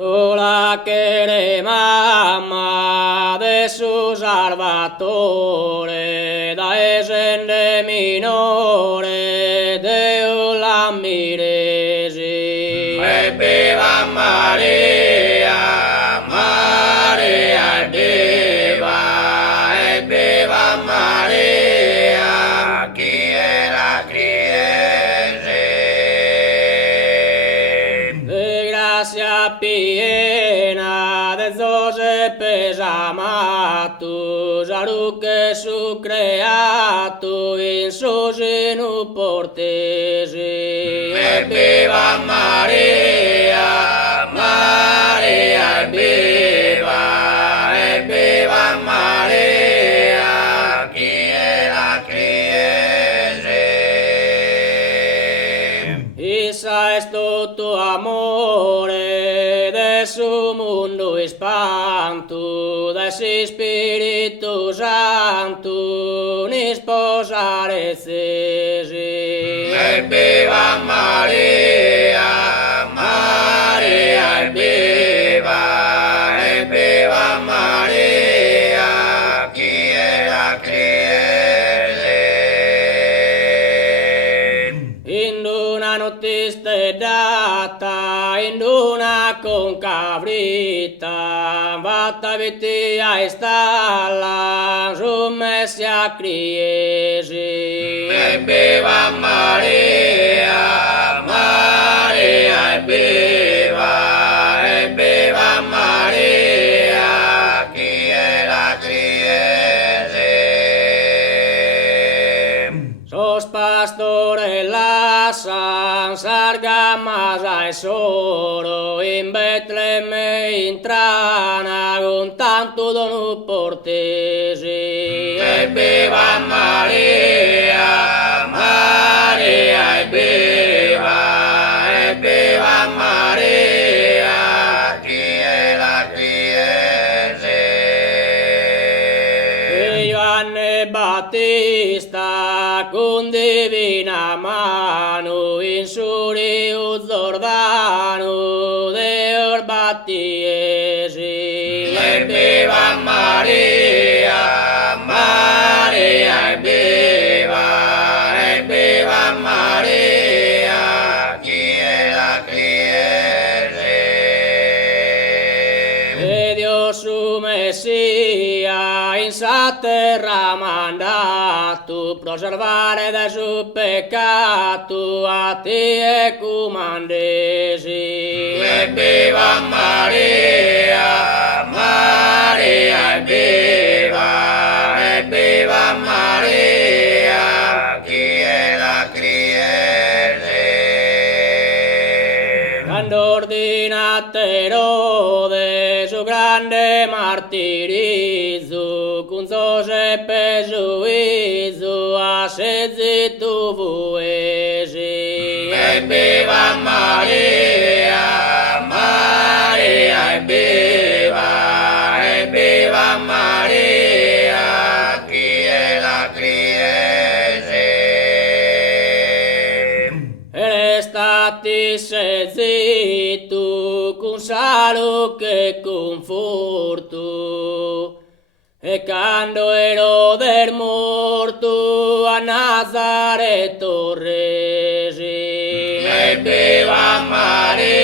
La che mamma de su Salvatore, da esende minore, Deo la miresi. E viva Maria, Maria viva, e viva Maria, chi era criese. De gracia piena, de Giuseppe amato, Giaru che su creato in suo seno portesi. E viva Maria, Maria e viva Maria, chi era criese. Issa es tutto amore, de su mundo espanto, de si Spirito Santo, ni sposare cesi. E viva Maria, Maria e viva Maria, chi era criese. In una notte data, in una concavrita, vatta vitia e stalla, summessi a criesi. E viva Maria, Maria e viva Maria, chi era criese. Sos pastore lassan sargamas ai soro, in Betlemme intrana, con tanto dono portesi. E viva Maria, Maria e viva Maria, chi era criese. E Ioanne Battista con divina mano in su Rio Giordano Deo battiesi. E viva Maria, Maria e viva Maria, chi era criese. E Dio su Messia in sa terra mandato, preservare da su peccato a te e comandesi. E viva Maria, Maria e viva Maria, chi era criese. Quando ordinate Erode su grande martirizzo, con Giuseppe giuizzo a sezzi tu vuesi. E viva Maria, Maria e viva Maria, chi era criese. E stati sezzito con salo che conforto, e quando Erode morto a Nazaretto resi. E viva Maria.